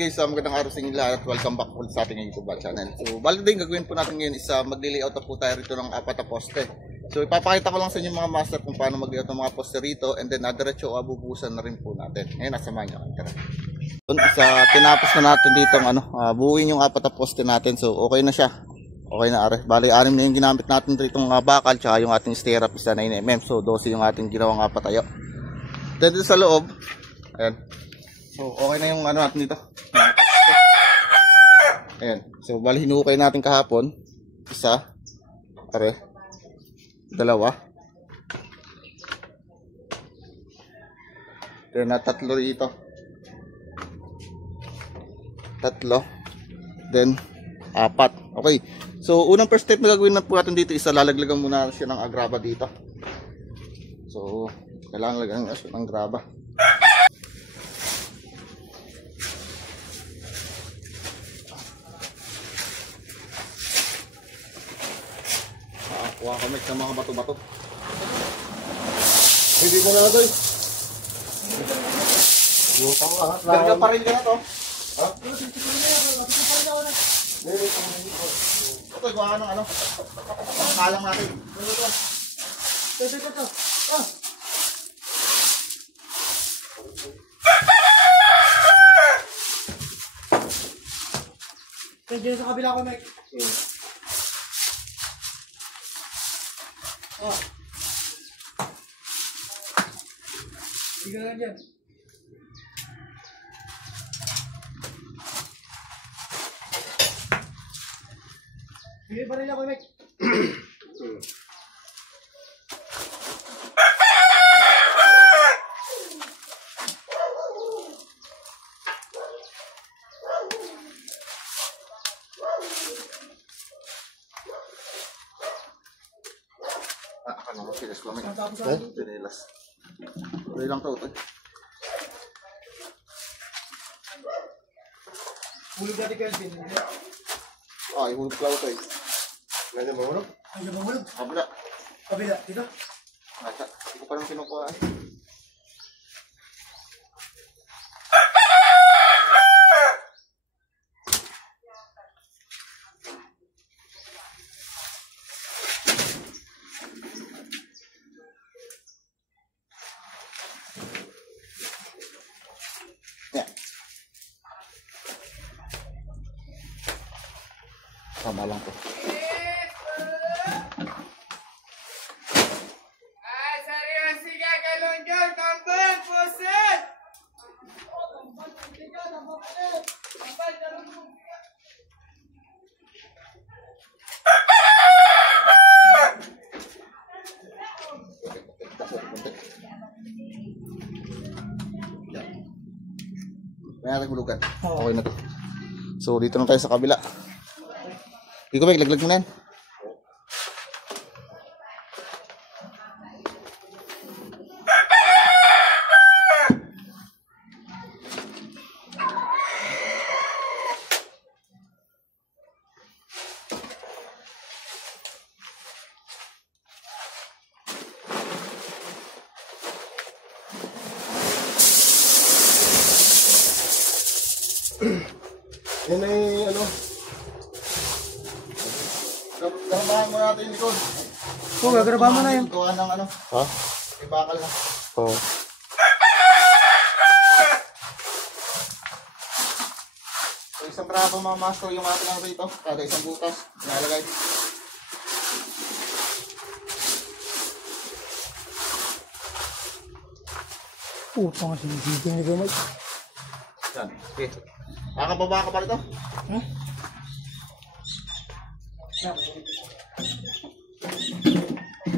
guys, magandang araw sa inyo lahat at welcome back po sa ating YouTube channel. So, bali din gagawin po natin ngayon is mag-layout na po tayo rito ng 4 na poste. So, ipapakita ko lang sa inyo mga master kung paano mag-layout ng mga poste rito, and then diretso abubusan na rin po natin. Ngayon, nasamahan nyo. Tinapos na natin dito buuin yung 4 na poste natin. So, okay na siya. Okay na, bali 6 na yung ginamit natin rito ng bakal, tsaka yung ating stirrup is na 9mm. So, 12 yung ating ginawang patayo. Then dito sa loob, ayan. So, okay na yung natin dito. Ayan. So, bali hinukay natin kahapon. Isa. Dalawa. Then, tatlo rito. Tatlo. Then, 4. Okay. So, unang first step na gagawin na po natin dito is lalaglagan muna siya ng agraba dito. So, kailangan lagyan ng graba. Kuha kami sa mga bato-bato. Hindi mo na ito eh. Ganda pa rin ka na to. Ha? Ito, gawa ng pangkalang natin. Ito. Pwede sa kabila ko, Mike. Sige lang dyan. Sige pa rin ako, Mike. Pilas lang pinilas. Tuloy lang to. Hulog natin Kelvin. Ihulog lang ito eh. Nandiyan ba hulog? Nandiyan ba hulog? Kabila. Kabila, dito? Hindi ko pa lang kinukuha eh. Tama lang po. May natin gulugan. Okay na to. So dito na tayo sa kabila. Ikaw ba, laglag mo na yan. Yan ay Garabahan mo natin yung likod. Oo, gagarabahan mo na yun. Gawa ng Ha? may bakal na. Oo. So isang grabo mga master yung ating lang rito. Kada isang butas. Nilalagay. Pang sinigigil nito, Mike. Yan. Okay. Kakababa ka pa rito?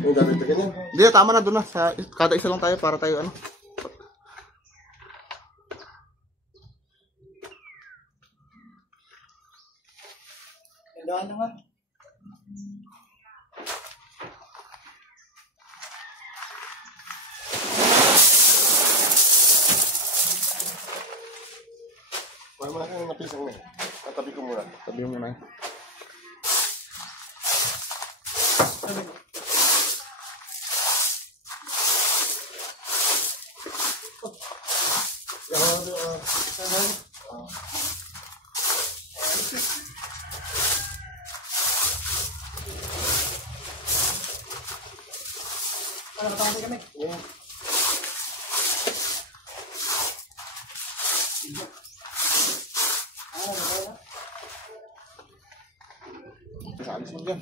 Yung gamit na ganyan. Hindi, tama na doon na. Kada isa lang tayo para tayo Kailangan na nga. Wala mo na kang napisang na. Tatabi ko muna. Tabi mo na yun. Yan, Ano, matangkay kami? Oo. Alis mo dyan.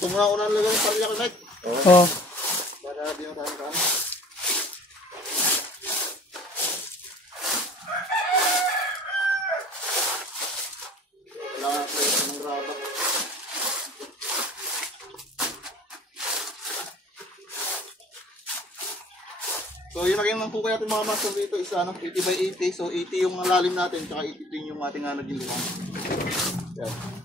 Ito muna unang lagay yung palya ko, Mike. Oo. Para di mo tayo kaan. Kailangan ko ng graba. So yung lagyan ng kukay natin mga master dito is 80 by 80. So 80 yung lalim natin, tsaka 80 din yung ating nagiliwan. Yan.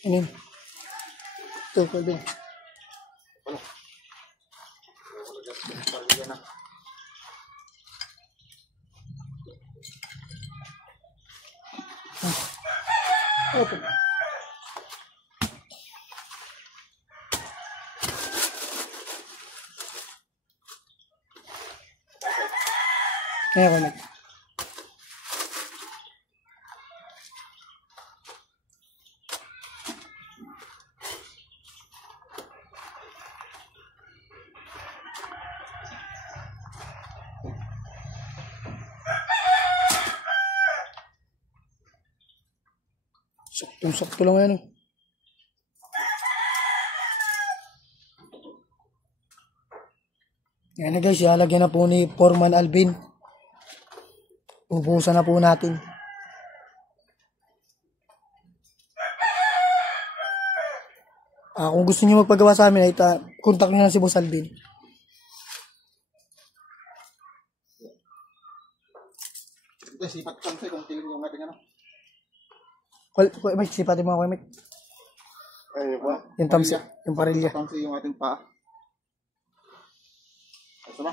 Ano yun? Ito, Calvin. Palya na. Opo. Kaya ko nag. Saktong-sakto lang yan. Yan na guys, ilalagyan na po ni Foreman Alvin. Ubusan na po natin. Kung gusto niyo magpagawa sa amin, ay contact niyo na si Boss Alvin. Ito, sipat kang sa'yo kung tilim yung ating ano. May sipatin mo ako, Mike. Ayun pa. Yung tamsi, yung parilya. Tamsi yung ating paa. Ito na.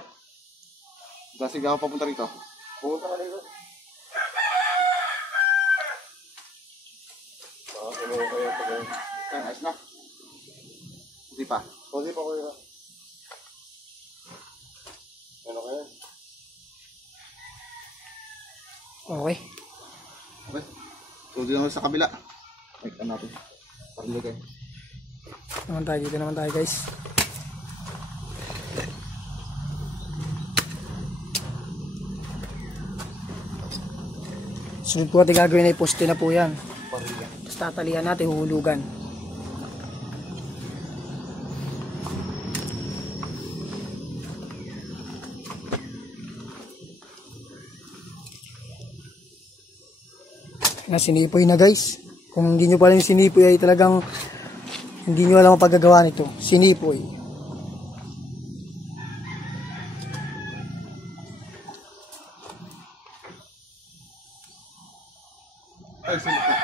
Dasig ako papunta rito. Pumunta ka dito. Ano kaya ito kayo? Yan, ayos na. Hindi pa. Hindi pa kuya. Ano kaya? Okay. Okay. So, dito naman sa kabila. Ay, ano natin. Parilya kayo. Dito naman tayo guys. Sunod po natin gagawin ay poste na po yan. Parilya. Tapos tatalian natin, huhulugan. Na sinipoy na guys. Kung hindi nyo pa alam yung sinipoy ay talagang hindi nyo alam ang paggagawa nito. Sinipoy. Ay, silip na.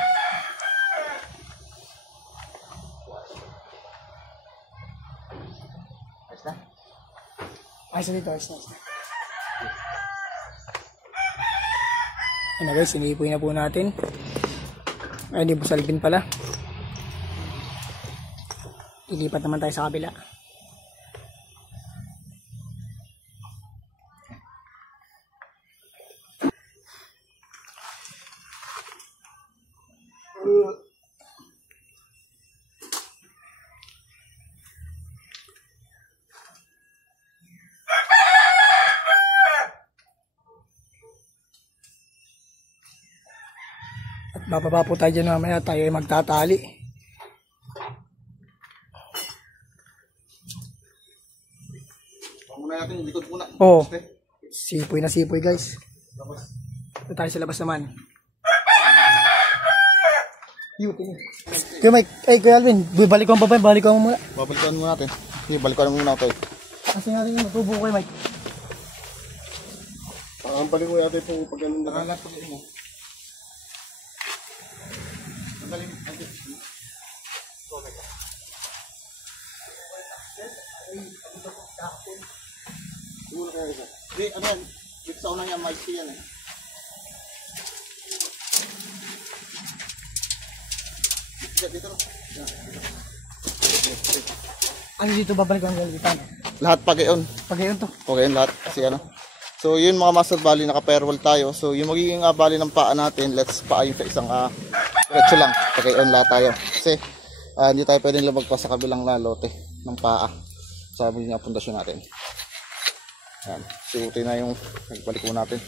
Ayos na. Ayos na dito, ayos na. Ayan na guys, sinipoy na po natin. Ay, di po salbin pala. Ilipat naman tayo sa kabila. At bababa po tayo dyan mamaya, tayo ay magtatali. Muna natin yung likod muna. Oo. Poste. Sipoy na sipoy guys. Tapos, Ito tayo sa labas naman. Kuya Mike, ay Kuya Alvin, balikan pa ba? Balikan mo muna. babalikan muna natin. Sige, balikan muna ito. Kasi natin yung tubo Kuya Mike. Ang balik ko yata po pag ganun na. Nakalat pag mo. Ang galing. Siguro kaya isa. Hindi, ano yan? Dito sa unang yan, mais yan eh. Dito. Ano dito babalik ang galitan? Lahat pag-ion. Pag-iyon to. Okay, lahat kasi ano. So, yun mga master, bali naka-firewall tayo. So, yung magiging bali ng paa natin, let's paa yung sa isang diretso lang. Pag-ion lahat tayo. Kasi, hindi tayo pwedeng lumagpas sa kabilang lote ng paa. Sabi niya, pundasyon natin. Yan. Suotin na yung nagbalik mo natin.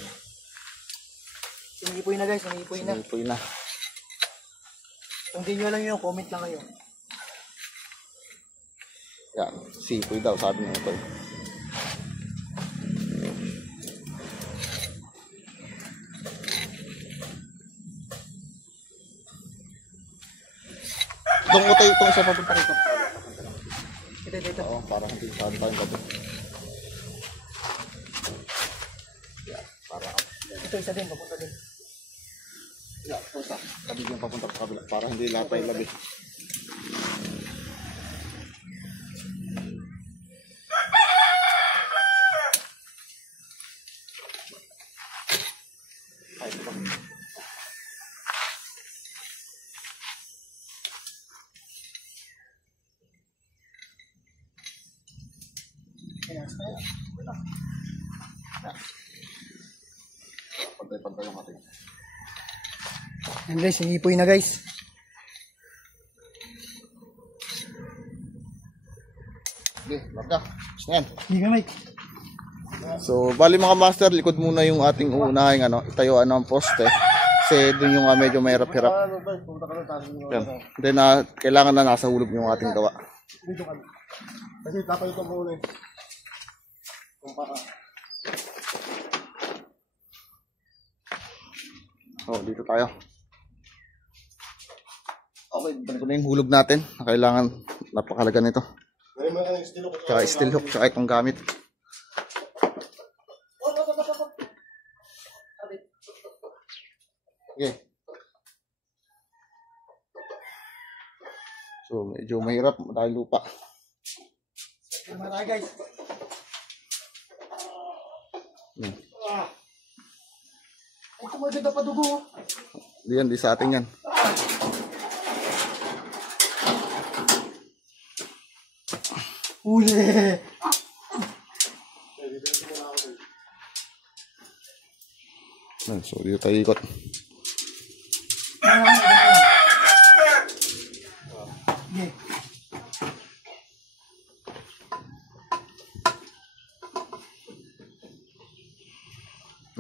Sinipoy na guys, sinipoy na. Sinipoy na. Kung di nyo alam yun, comment lang kayo. Yan. Sipoy daw, sabi niya ito. Itong utay, itong isa papunta rito. Ito. Oo, parang hindi saan tayong gabi. Yan, para Ito isa din, papunta din. yeah, isa. Sabi yung papunta sa kabila para hindi lahat tayo labi. Ay, ito ba? Pantay-pantay yung ating. Yan guys, sinipoy na guys. Okay, larga. Gusto yan. Hindi ka Mike. So, bali mga master, likod muna yung ating uunahing itayuan ng poste. Kasi doon yung medyo mahirap-hirap. Ano ba? Pumunta ka na tayo. Yan. Then, kailangan na nasa hulog yung ating gawa. Dito ka. Kasi tatay ito muna eh. Kung paa. Oh, dito tayo. Okay, balik ko na yung hulog natin. Kailangan, napakalaga nito. Ngayon mo na yung steel hook. Tsaka steel hook, tsaka itong gamit. Okay. So, medyo mahirap dahil lupa. Tama tayo guys. Ito maganda pa dugo. Di yan, di sa atin yan. Uli. So, dito tayo ikot. Okay.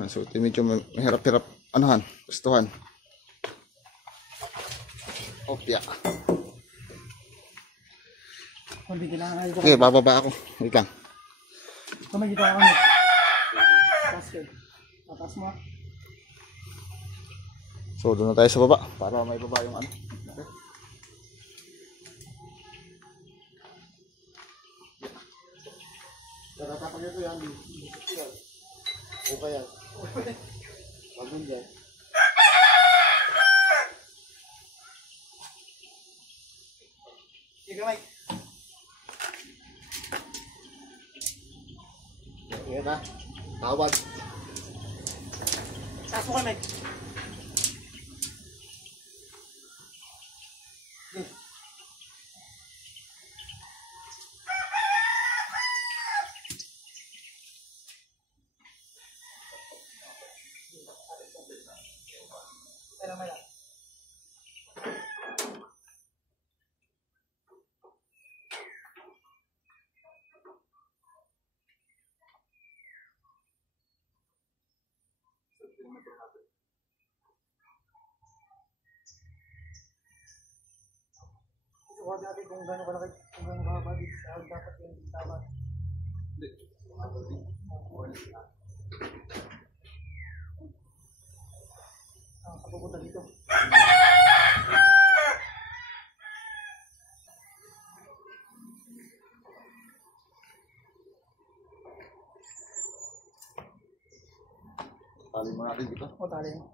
So, ito medyo mahirap-hirap. Anuhan, gustuhan. Opya. Kundi kailangan na ito. Okay, bababa ako. Wait lang. Kamay dito kami. Taas kayo. Tatas mo. So, doon na tayo sa baba. Para may baba yung ano. Okay. Nakatapak ito yan. Okay yan. Magun dyan. Sige Mike. Yan na. Tawad. Taas mo kayo Mike. Huwag natin kung gano'n kalaki, kung gano'n kahaba dito sa harap, dapat yung tama. Kapupunta dito. Tali mo natin dito. O, tali mo.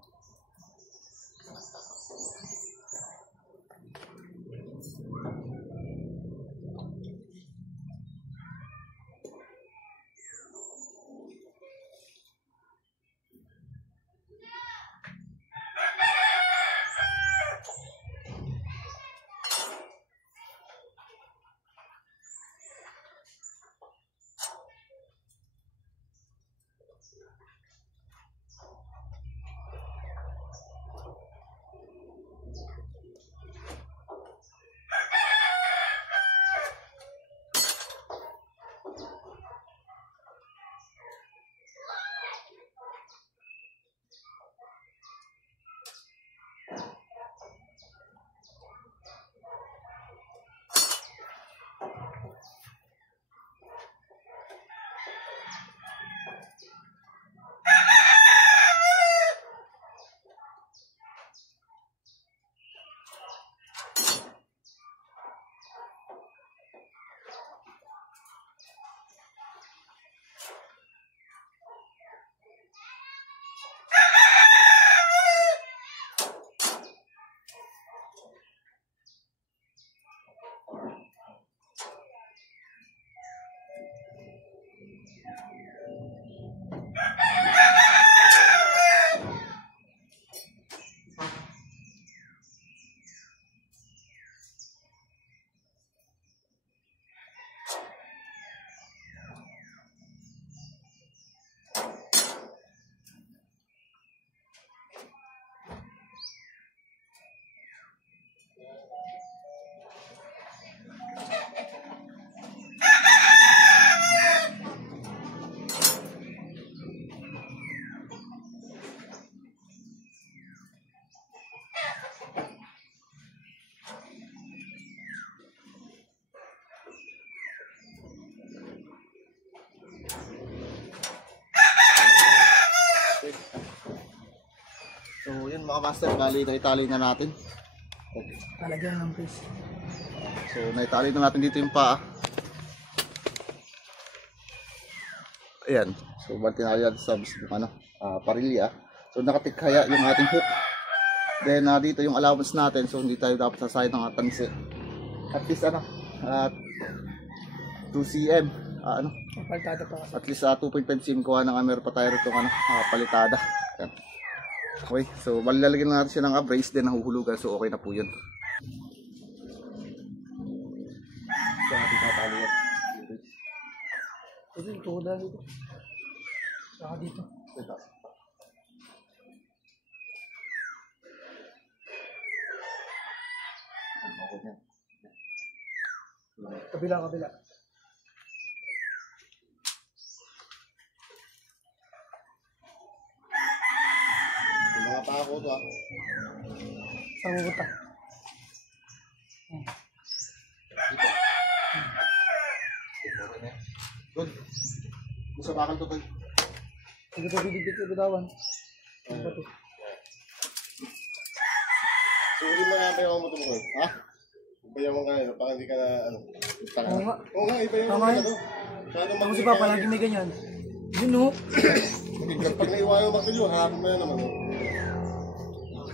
mga master, bali na itali na natin. Talagyan ng face. So naitali na natin dito yung paa. Ayan. So bali tinali natin sa parilya. So nakatikhaya yung ating hook. Then dito yung allowance natin. So hindi tayo dapat sasayad ng tansi. At least 2 cm. Paltada pa. At least 2.5 cm kuha ng meron pa tayo rito palitada. Ayan. Okay, so malalagyan natin siya ng brace din nahuhulugan, so okay na po yun. So natin tatali yan. Ito yung tuda dito. Saka dito. Ito. Kabila. Yung mga pako to Saan pupunta? Good. Gusto bakal to tayo. Ito bibigit sa bitawan. Ano ba ito? So, hindi mo na bayawan mo ito mo. Ha? Bayawan ka na, baka hindi ka na, Oo nga. Oo nga, ibayawan Tama ka yun. na to. Ako si Papa, lagi may ganyan. Yun o. Pag naiwayo mo kayo, harapin mo yan naman.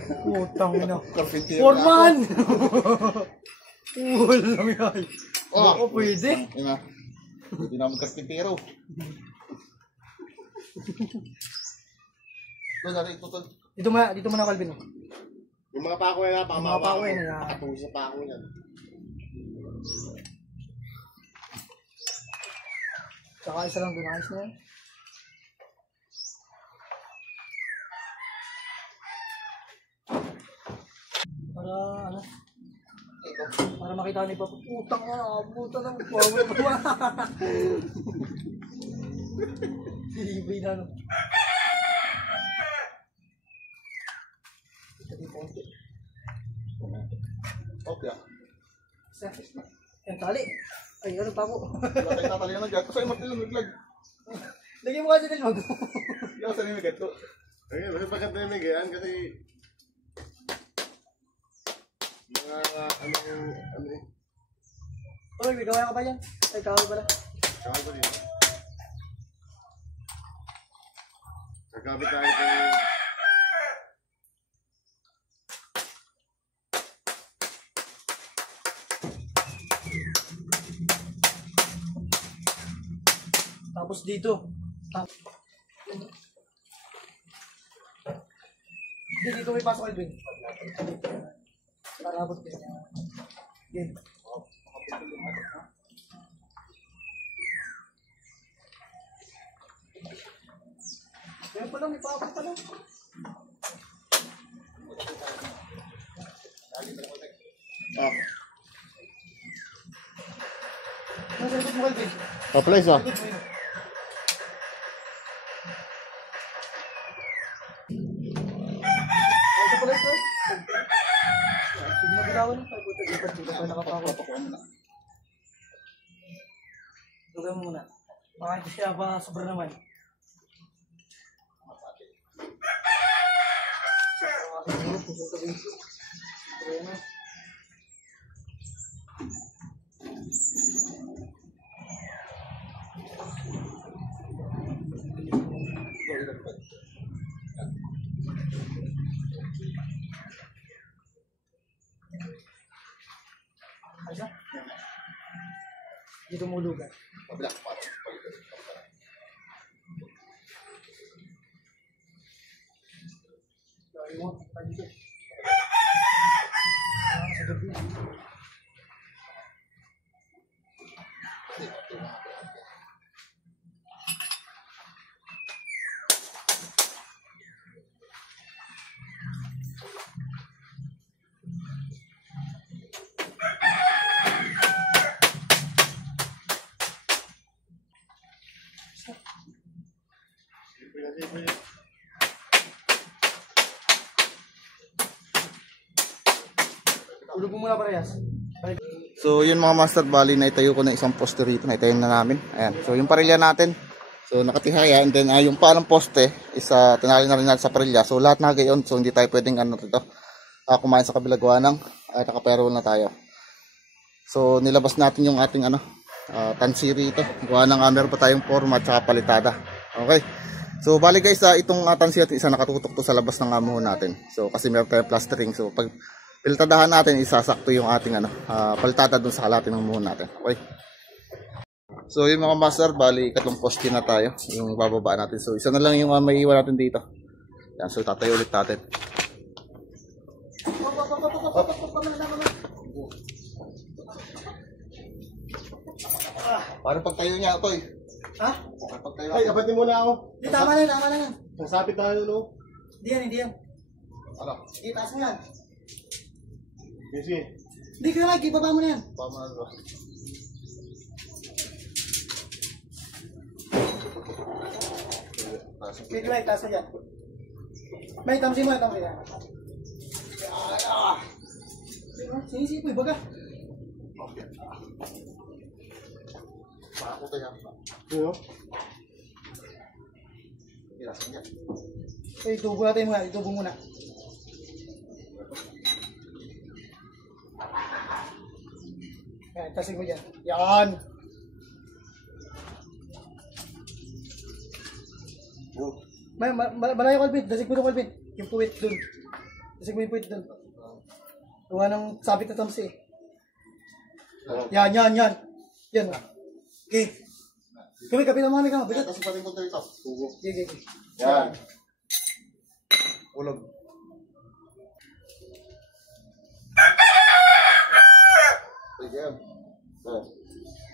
Putang ina. Carpentier. Foreman! Walang yan. Oh, Oo, pwede. Yun na. Hindi na magkaspintero. Doon natin ito. Dito mo na, Calvin. Yung mga pako yan, Yung mga pako yan, Pakatungo sa pako yan. Saka isa lang doon, ayos na yan. Para ano? Para makita ni Papa, putang na, abutan ng power pa. Ibig na no. Okay. Yan tali. Ay, ano pa po? Wala tayo tatalian na dyan. Kasi martilyo naglag. Lagyan mo kasi din mag. Yung sa nimi gato. Ayun, kasi bakit na may gayaan kasi mga ano eh. Uy, may gawa ka ba yan? Ay, kawal pala. Kakal ba dito? Nagkabit tayo ito. Tapos dito. Dito may pasok Alvin. Para abot din. Yan. Yan pa lang, may paabot pa lang. Ah. Nasabot mo Alvin. Paplays ah. Sabot mo yun. Ito pala ito. Sige na bitawan. Ito pa nakapako. Dugan mo muna. Baka hindi siya pa sobra naman. Ayos na? Dito mo lugar. Pabila. Sorry mo, dito. Sa gabi. Ulog mo muna parehas. So yun mga master, bali na itayo ko na isang poste rito, na itayo na namin. Ayan. So yung parilya natin. So nakatihaya, and then yung palang poste is tinali na rin natin sa parilya. So lahat na gayon, so hindi tayo pwedeng dito kumain sa kabila gawa ng nakapayroll na tayo. So nilabas natin yung ating tansiri ito. Gawa ng meron pa tayong forma at saka palitada. Okay. So bali guys, itong tansiri isa nakatutok to sa labas ng amuhon natin. So kasi meron tayong plastering. So pag piltadahan natin, isasakto yung ating palitada dun sa kalahati ng amuhon natin. Okay. So yung mga master, bali ikatlong poste na tayo, yung bababa natin. So isa na lang yung may iwan natin dito. Yan, so tatayo ulit natin. Paano pagtayo niya, Toy? Ha? Pagtayo. Ay, abatin muna ako. Hindi, tama na yan. Sasapit tayo, no? Hindi yan. Ano? Hindi, taas mo yan. Sige. Hindi ka like, ibaba mo na yan. Tama na ba? Sige, Mike, taas mo yan. Mike, tamsin mo yan. Sinisipoy, baga. Ako tayo. Ano? Itubo natin muna, itubo muna. Yan, tasin ko dyan. Yan. Malayo kalbit, dasig mo yung kalbit. Yung puwit dun. Dasig mo yung puwit dun. Gawa ng sabit na tamsi eh. Yan. Yan. Okay. Kami, kapitan mo kami ka. Bigat. Kasi pating punta ito. Sige. Yan. Ulog. Sige yan.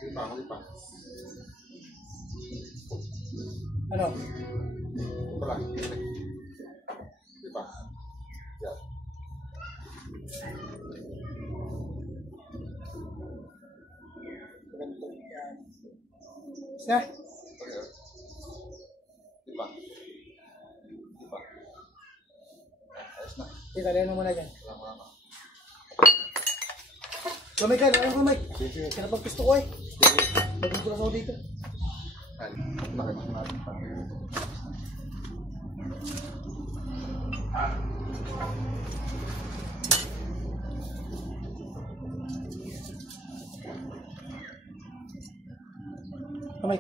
Lipa. Ano? Pala. Lipa. Yan. Sa? Lipa. Ayos na. Italian mo muna dyan. Lama. Kamay ka, ano kamay? Kaya pag gusto ko eh. Magbubulas ako dito. Bakit natin pa? Kamay.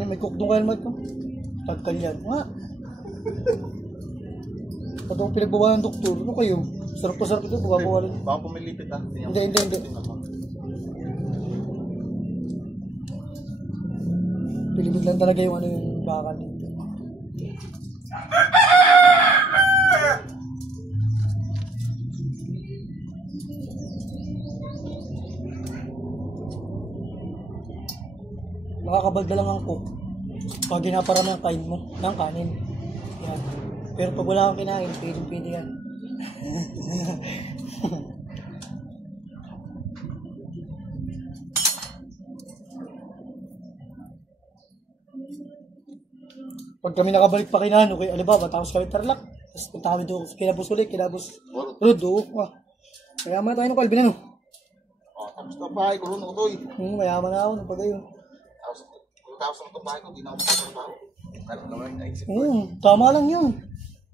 Ay, may cook doon kayo mag ko. Tagkal yan. Ha? Pag ako pinagbawa ng doktor, ano kayo? Sarap ito, bukakuha rin. Baka pumilipit ha? Hindi. Pilipid lang talaga yung yung bakal dito. Makakabalda lang ang cook pag ginaparami ang kain mo ng kanin. Yan. Pero pag wala kang kinain, pwede yan. Pag kami nakabalik pa kinano kay Alibaba, tapos kami Tarlac, tapos punta kami doon, kinabos Rodo. Mayaman tayo ng Calvin, ano? Tapos na bahay ko rin ako to eh. Mayaman na ako ng pagayon. Tapos na itong bahay ko, hindi na ako magkatrabaho. Ano naman yung naisip ko. Tama lang yun.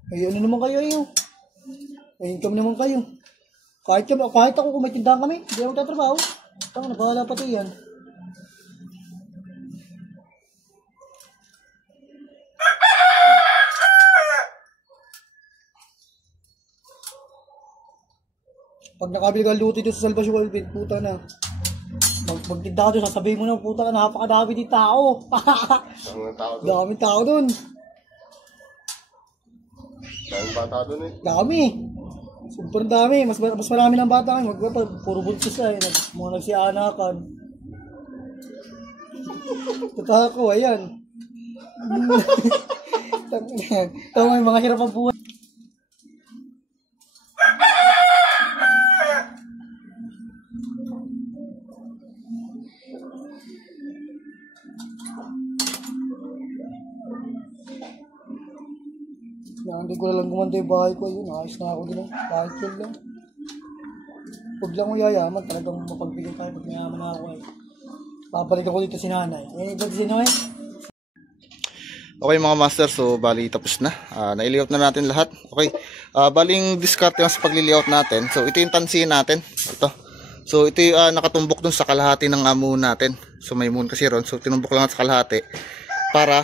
Ay, ano naman kayo yun? Ay, income naman kayo. Kahit ako kung may tindahan kami, hindi ako tatrabaho. Tama na, bahala pati yan. Pag nakabili ka luti doon sa Salvation Walpin, puta na. Magtinda ka doon, sasabihin mo na, puta ka, napakadami din tao. Daming tao doon. Daming bata doon eh. Dami. Sobrang dami. Mas marami ng bata ngayon. Puro buntis na. Mga nagsianakan. Totoo ko, ayan. Tama yung mga hirap ang buhay. Hindi ko lang gumanda yung bahay ko. Ayun, ayos na ako din. Kahit yun lang. Huwag lang ko yayaman, talagang mapagbigay tayo pag mayaman na ako eh. Babalik ako dito si nanay. Eh, dito si nanay. Okay mga master, so bali tapos na. Na-layout na natin lahat. Okay. Baling discard yung sa pagli-layout natin. So ito yung tansihin natin. Ito. So ito yung nakatumbok dun sa kalahati ng moon natin. So may moon kasi ron. So tinumbok lang sa kalahati para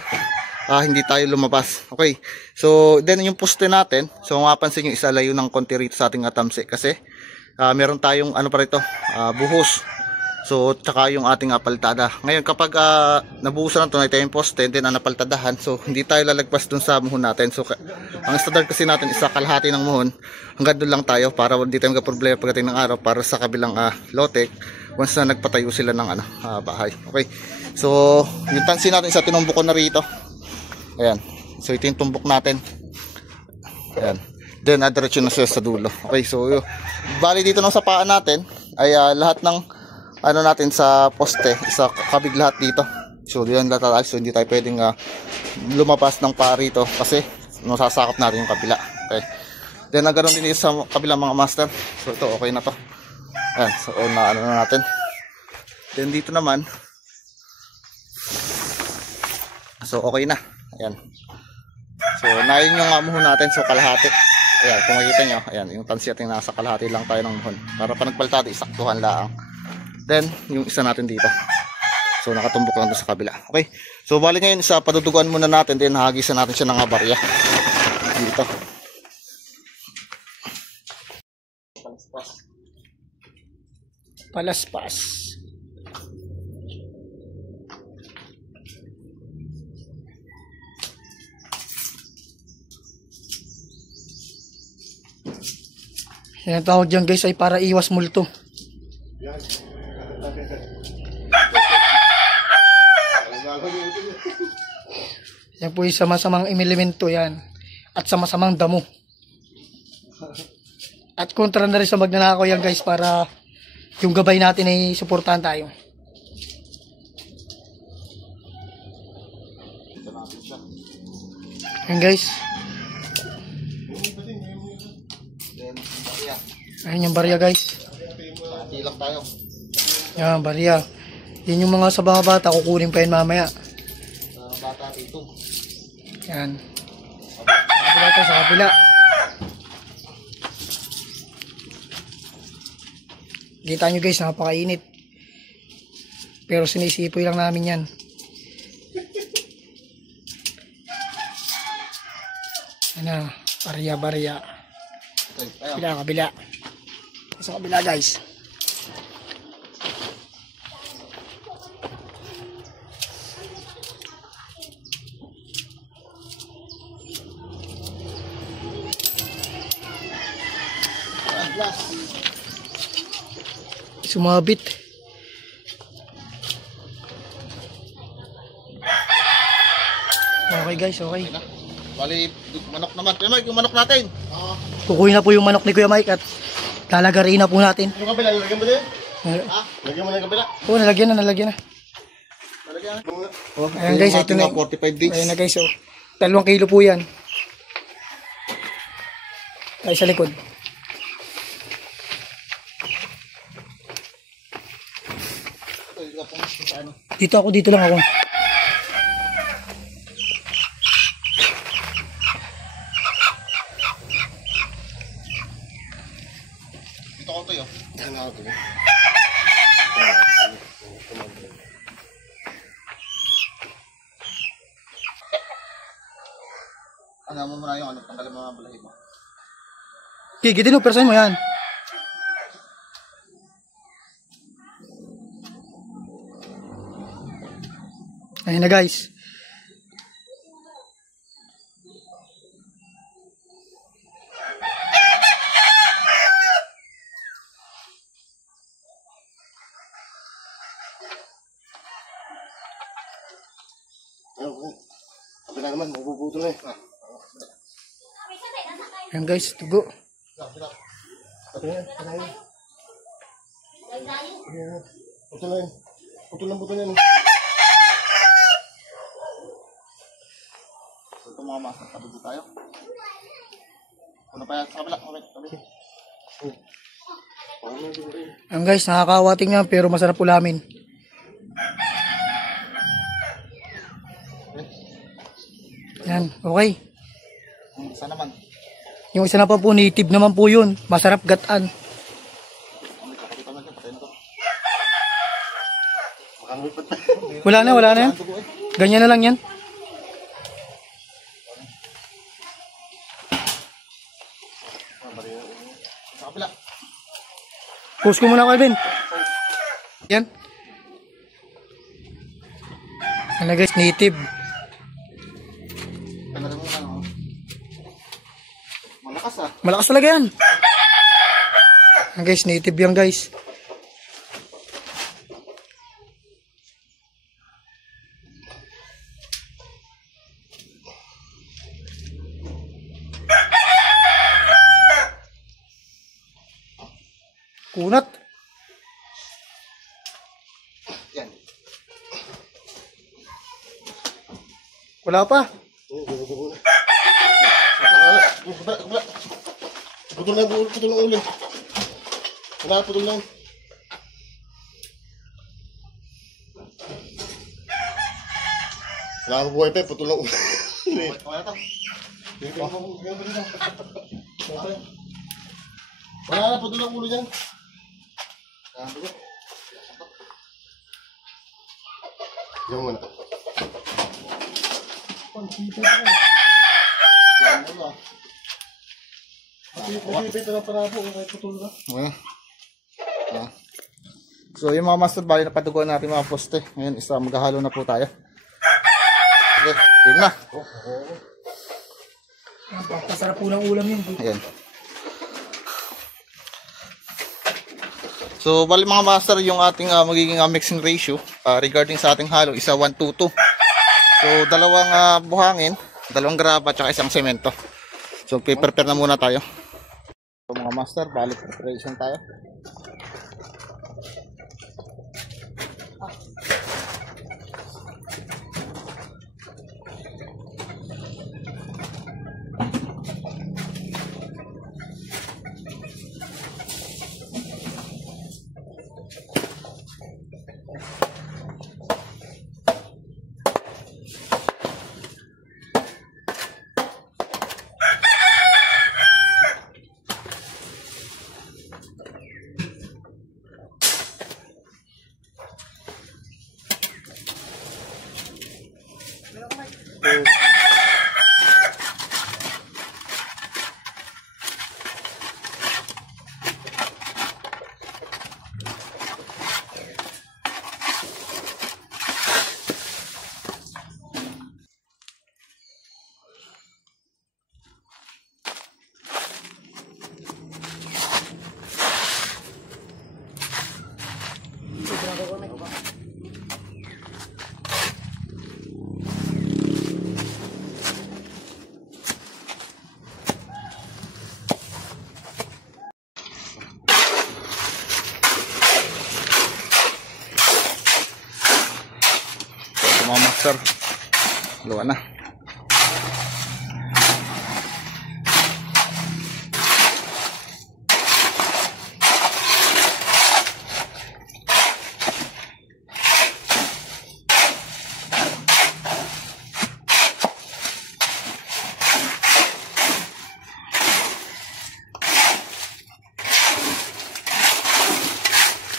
hindi tayo lumabas. Okay. So then yung poste natin. So kung mapansin nyo, isa layo ng konti rito sa ating tamsi. Kasi meron tayong ano pa rito, buhos. So, tsaka yung ating apaltada. Ngayon, kapag nabuhusan na ito, na ito yung poste, then napaltadahan, so hindi tayo lalagpas dun sa muhon natin. So, ang standard kasi natin, isa kalahati ng muhon, hanggang dun lang tayo para hindi tayo magka-problema pagdating ng araw para sa kabilang lotek, once na nagpatayo sila ng bahay. Okay. So, yung tansi natin sa tinumbok ko na rito. Ayan. So, ito yung tumbok natin. Ayan. Then, diretso na siya sa dulo. Okay. So, bali dito ng sapaan natin, ay lahat ng natin sa poste, isa kabig lahat dito. So diyan lahat, so hindi tayo pwedeng lumabas ng paa rito kasi sasakop natin yung kabila. Okay. Then nagkaroon din sa kabila mga master. So ito okay na to. Ayan, so na natin. Then dito naman, so okay na. Ayan. So nain yung muhon natin, so kalahati. Ayan, kung makikita nyo, ayan, yung tansi natin nasa kalahati lang tayo ng muhon. Para pa nagpaltado, isaktuhan lang. Then, yung isa natin dito. So, nakatumbok lang doon sa kabila. Okay. So, bali ngayon, sa padudugan muna natin. Then, hagisan natin siya ng barya. Dito. Palaspas. Yan ang tawag dyan guys ay para iwas multo. Yan. Yan po yung sama-samang elemento yan. At sama-samang damo. At kontra na rin sa magnanakaw yan guys para yung gabay natin ay suportahan tayo. Yan guys. Ayan yung barya guys. Lang tayo. Yan, barya. Yan yung mga sa mga bata, kukunin pa yan mamaya. Bata dito. Yan. Sa kabila tayo, sa kabila. Kita nyo guys, napakainit. Pero sinisipoy lang namin yan. Yan na, barya. Kabila. Sa kabila guys. Sumabit. Okay guys, okay. Bali, manok naman. Kuya Mike, yung manok natin. Kukuhin na po yung manok ni Kuya Mike at lalagarin na po natin. Yung kabila, lagyan mo din? Ha? Lagyan mo na yung kabila? Oo, nalagyan na. Nalagyan na. Ayan guys, ito na. 45 days. Ayan na guys, oh. 2 kilo po yan. Ay, sa likod. Dito lang ako. Dito ko to yun. Yan ako to. Ano mo muna yung tanggalin mo mga balahin mo. Gigitin mo, persahin mo yan. Ayan na guys. Kabila naman, mabubuto na eh. Ayan guys, tugo. Puto na yun. Puto na yun. So, ito mga master, padugo tayo. Puno pa yan sa kabila. Okay. Ayan guys, nakakawa tingnan pero masarap ulamin. Yan, okay. Isa naman. Yung isa na pa po, native naman po yun. Masarap gataan. Wala na yan. Ganyan na lang yan. Post ko muna, Calvin. Yan. Ano guys, native. Malakas ah. Malakas talaga yan. Yan guys, native yan guys. Kunat. Yan. Wala pa. Putol lang ulo. Wala, putol lang. Wala akong buhay pa, putol lang ulo. Wala na, putol lang ulo dyan. Diyan muna. Matipit na para po, kahit putol na. So yung mga master, bali na paduguan natin mga poste. Ngayon isa maghahalo na po tayo. Okay, yun na. Masarap po ng ulam yun. Ayan. So bali mga master, yung ating magiging mixing ratio regarding sa ating halo, isa 1:2. So dalawang buhangin, dalawang graba at isang semento. So prepare na muna tayo. So mga master, balik preparation tayo. Mga master, luwa na.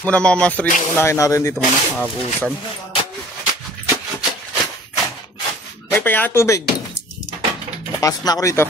Muna mga master, yung unahin natin dito muna, abusan. May paya tubig. Pasok na ako rito.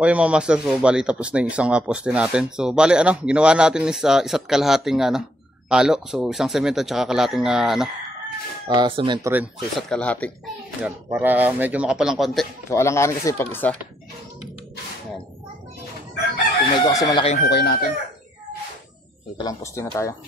Okay mga master, so bali tapos na yung isang poste natin. So bali ginawa natin is isa't kalahating halo. So isang semento at saka kalahating semento rin. So isa't kalahati. Yan, para medyo makapal ng konti. So alanganin kasi pag isa. Yan. So, medyo kasi malaki yung hukay natin. So ito lang, poste na tayo.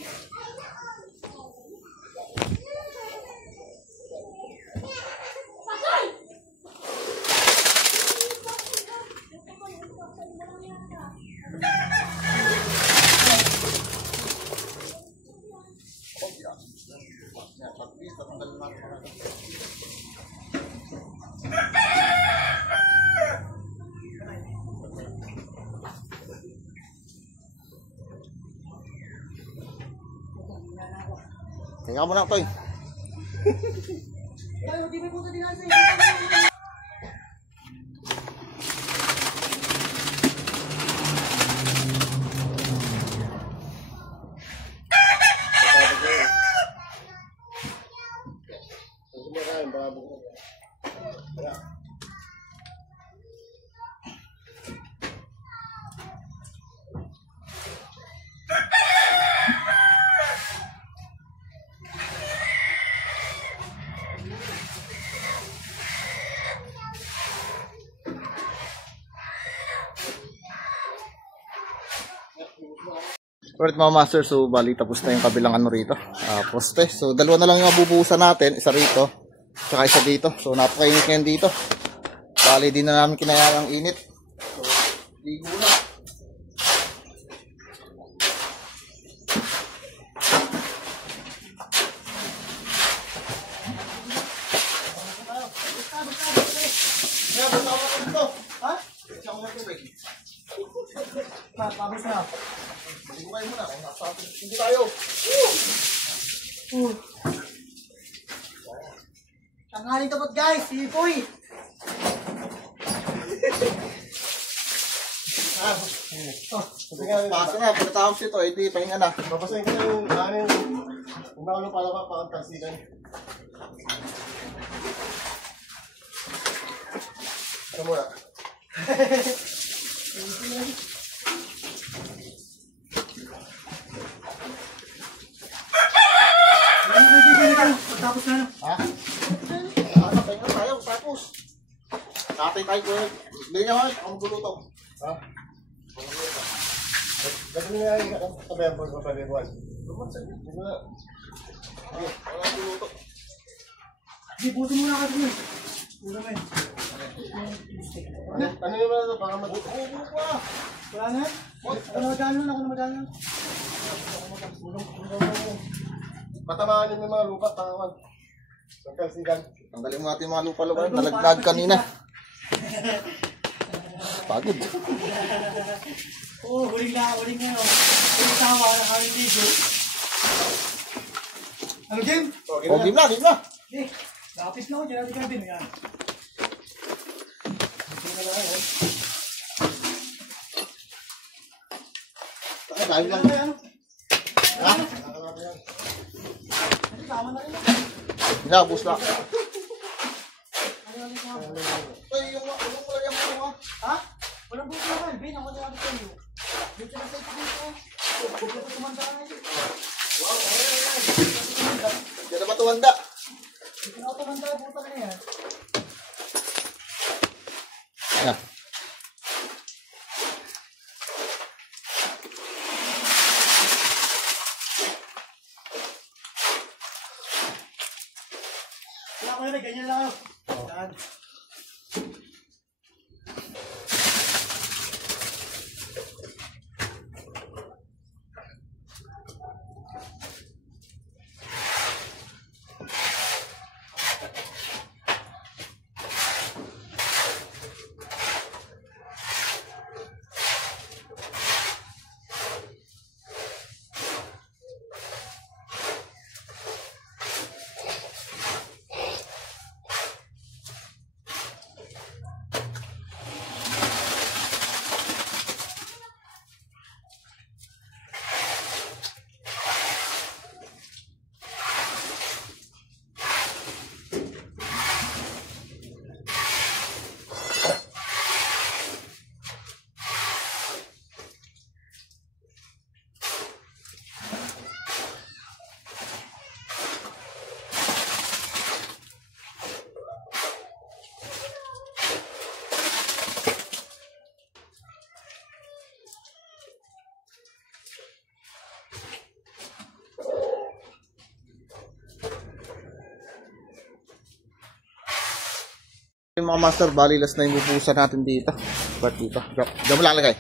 Teka mo na, Toy. Alright mga master, so bali tapos na yung kabilang ano rito, poste. So dalawa na lang yung mabubuhusan natin, isa rito, tsaka isa dito. So napakainit ngayon dito. Bali din na namin kinaya ng init. So ligo na. Tapos na. Bumay mo na, hindi tayo. Tanghalin tapos guys, sipoy. Paso na, pagkatapos ito, hindi, pahinga na. Papasahin ko na yung kanin. Kung baka pala pa, pakantasigan. Ito muna. Tapos na. Ha? Pahinga na tayo, tapos. Tatay tayo ko. Hindi niya man, ako magluluto. Ha? Gagawin nga yung kabayan po sa palibuan. Hindi mo na. Okay, wala magluluto. Hindi, buto muna ka dun. Puro mo yun. Ano yung mga ito? Baka Buto pa. Wala na? Ako na magano, ako na magano. patamaan yung mga lupa, tangawan. Pagkalsigan. Tanggalin mo natin yung mga lupa-lupa. Nalaglag kanina. Pagod. Oo, huling na. Huling tawa na kami video. Ano game? O, game na, game na. Eh, lapit na ako dyan. Natin kami. Yan. Dahil lang. Ha? Tama na rin. Hinabos na. Ay, yung pala yung mga. Ha? Walang buto na kan. Ben, ako na lang kayo. Dito na sa ito dito. Dito na tumanda na ito. Wow, diyan na ba tumanda? Dito na ako tumanda. Buta na yan. Ayan. Wala ko na, ganyan lang ako. Saan? yung mga master, bali last na yung bubusan natin dito. Ba't dito? Diyan mo lang lagay.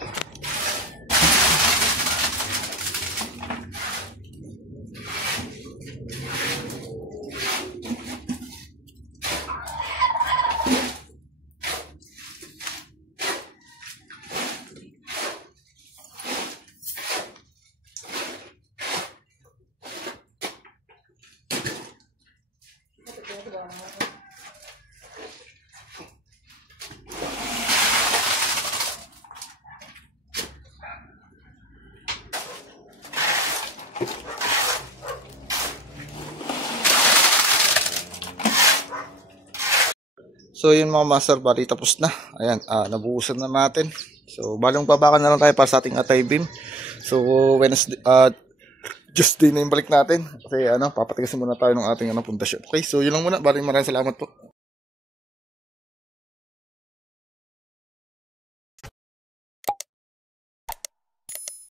So yun mga master, bali tapos na. Ayan, nabuhusan na natin. So balong babaka na lang tayo para sa ating atay beam. So Wednesday, Tuesday na yung balik natin. Kasi papatigasin muna tayo ng ating pundasyon. Okay, so yun lang muna. Bali maraming salamat po.